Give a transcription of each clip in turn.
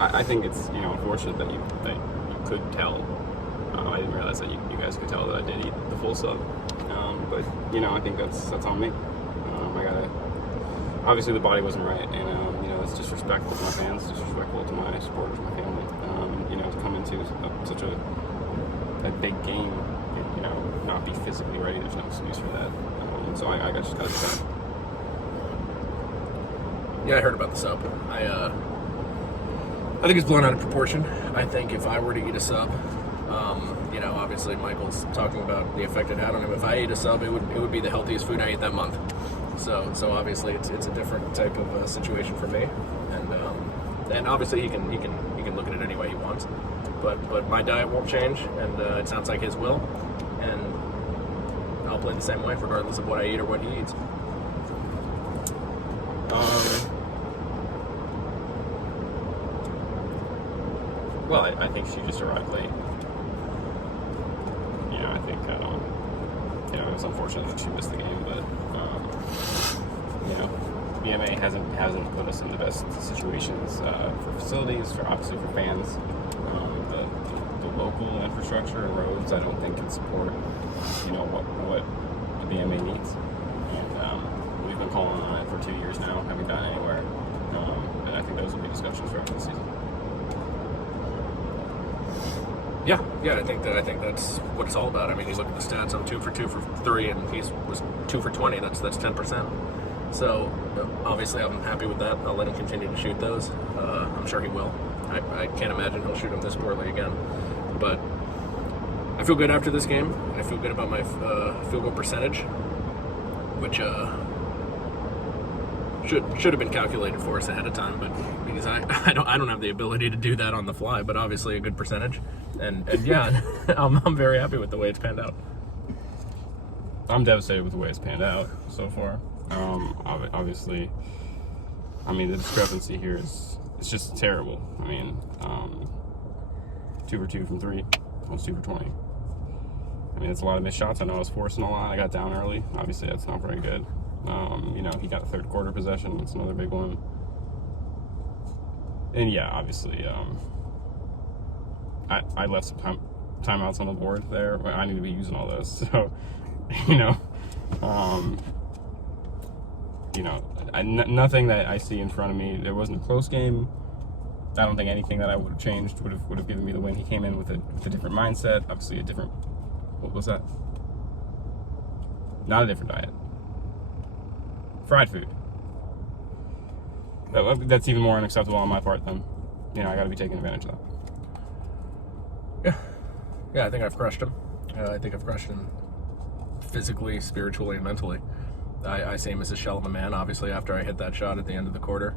I think it's unfortunate that you could tell. I didn't realize that you guys could tell that I did eat the full sub. But I think that's on me. I gotta. Obviously, the body wasn't right, and it's disrespectful to my fans, disrespectful to my supporters, my family. To come into such a big game, and, not be physically ready. There's no excuse for that. So I just gotta decide. Yeah, I heard about the sub. I think it's blown out of proportion. I think if I were to eat a sub, obviously Michael's talking about the effect it had on him. If I ate a sub, it would be the healthiest food I ate that month. So obviously it's a different type of situation for me, and obviously he can look at it any way he wants. But my diet won't change, and it sounds like his will, and I'll play the same way regardless of what I eat or what he eats. Well, I think she just arrived late. I think it's unfortunate that she missed the game, but BMA hasn't put us in the best situations for facilities, obviously for fans. The local infrastructure and roads, I don't think can support what the BMA needs, and we've been calling on it for 2 years now, haven't gotten anywhere, and I think those will be discussions throughout the season. Yeah, I think that's what it's all about. I mean, you look at the stats. I'm 2 for 2 for 3, and he was 2 for 20. That's 10%. So obviously, I'm happy with that. I'll let him continue to shoot those. I'm sure he will. I can't imagine he'll shoot them this poorly again. But I feel good after this game, and I feel good about my field goal percentage, which should have been calculated for us ahead of time, but because I don't have the ability to do that on the fly, but obviously a good percentage, and yeah, I'm very happy with the way it's panned out. I'm devastated with the way it's panned out so far. Obviously, the discrepancy here is just terrible. 2 for 2 from 3, almost 2 for 20. It's a lot of missed shots. I know I was forcing a lot. I got down early. Obviously, that's not very good. He got a third quarter possession. That's another big one. And yeah, obviously, I left some timeouts on the board there. I need to be using all those. So, nothing that I see in front of me. There wasn't a close game. I don't think anything that I would have changed would have given me the win. He came in with a different mindset. Obviously, a different. What was that? Not a different diet. Fried food. That's even more unacceptable on my part. Then, I got to be taking advantage of that. Yeah. I think I've crushed him. I think I've crushed him physically, spiritually, and mentally. I see him as a shell of a man. Obviously, after I hit that shot at the end of the quarter,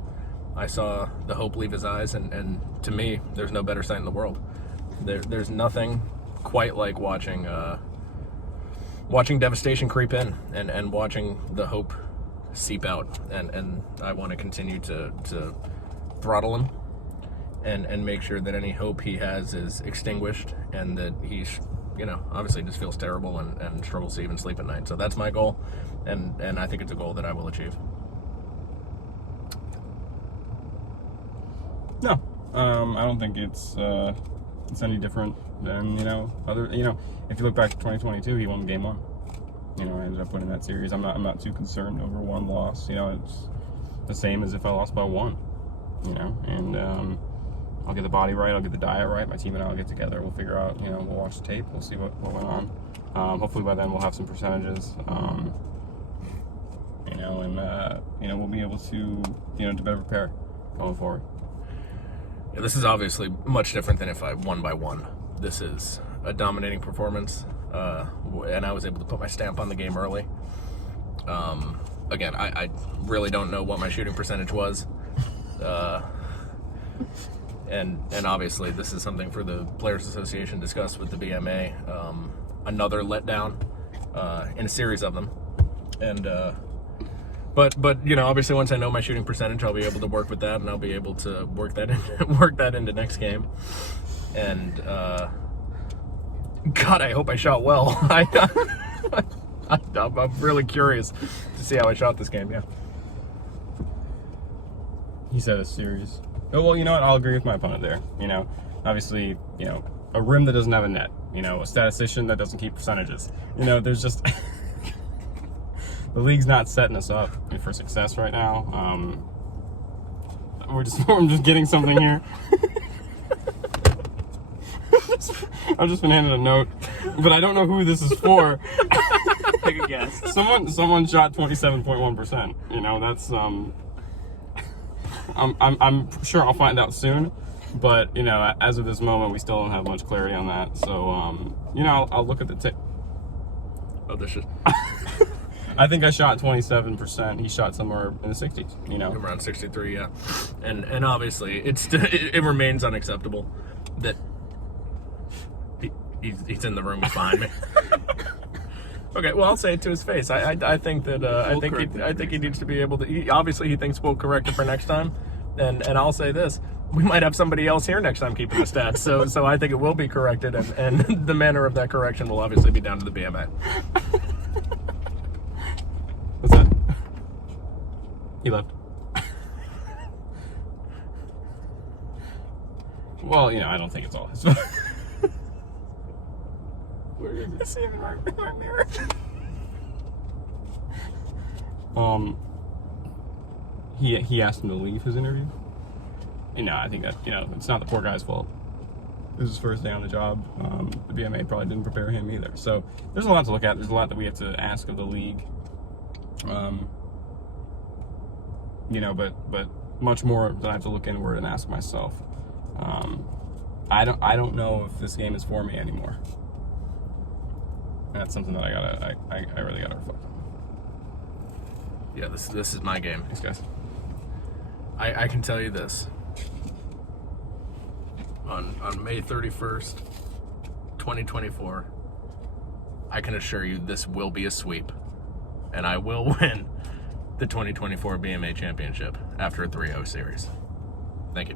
I saw the hope leave his eyes, and to me, there's no better sight in the world. There's nothing quite like watching devastation creep in and watching the hope seep out, and I want to continue to throttle him and make sure that any hope he has is extinguished, and that he's obviously just feels terrible and struggles to even sleep at night. So that's my goal, and I think it's a goal that I will achieve. No, I don't think it's any different than other. If you look back to 2022, he won game 1. I ended up winning that series. I'm not too concerned over one loss. It's the same as if I lost by 1. And I'll get the body right. I'll get the diet right. My team and I will get together. We'll figure out. We'll watch the tape. We'll see what went on. Hopefully by then we'll have some percentages. And we'll be able to to better prepare going forward. Yeah, this is obviously much different than if I won by 1. This is a dominating performance, and I was able to put my stamp on the game early. Again, I really don't know what my shooting percentage was, and obviously this is something for the Players Association to discuss with the BMA. Another letdown in a series of them, and. But obviously once I know my shooting percentage, I'll be able to work with that, and I'll be able to work that into next game. And God, I hope I shot well. I'm really curious to see how I shot this game. Yeah. He said a series. Oh, well, you know what? I'll agree with my opponent there. Obviously, a rim that doesn't have a net. A statistician that doesn't keep percentages. There's just the league's not setting us up for success right now. I'm just getting something here. I've just been handed a note, but I don't know who this is for. Take a guess. Someone shot 27.1%. That's I'm sure I'll find out soon, but as of this moment, we still don't have much clarity on that. So I'll look at the tape. Oh, this is. I think I shot 27%. He shot somewhere in the 60s. Around 63, yeah. And obviously, it remains unacceptable that he's in the room behind me. Okay, well, I'll say it to his face. I think that I think he needs to be able to. Obviously, he thinks we'll correct it for next time, and I'll say this: we might have somebody else here next time keeping the stats. So I think it will be corrected, and the manner of that correction will obviously be down to the BMA. What's that? He left. Well, I don't think it's all his fault. Where is it? See him in my mirror. He asked him to leave his interview. I think that it's not the poor guy's fault. It was his first day on the job. The BMA probably didn't prepare him either. So there's a lot to look at. There's a lot that we have to ask of the league. But much more that I have to look inward and ask myself. I don't know if this game is for me anymore. And that's something that I really gotta reflect on. Yeah, this is my game. Thanks, guys. I can tell you this. On May 31st, 2024, I can assure you this will be a sweep, and I will win the 2024 BMA Championship after a 3-0 series. Thank you.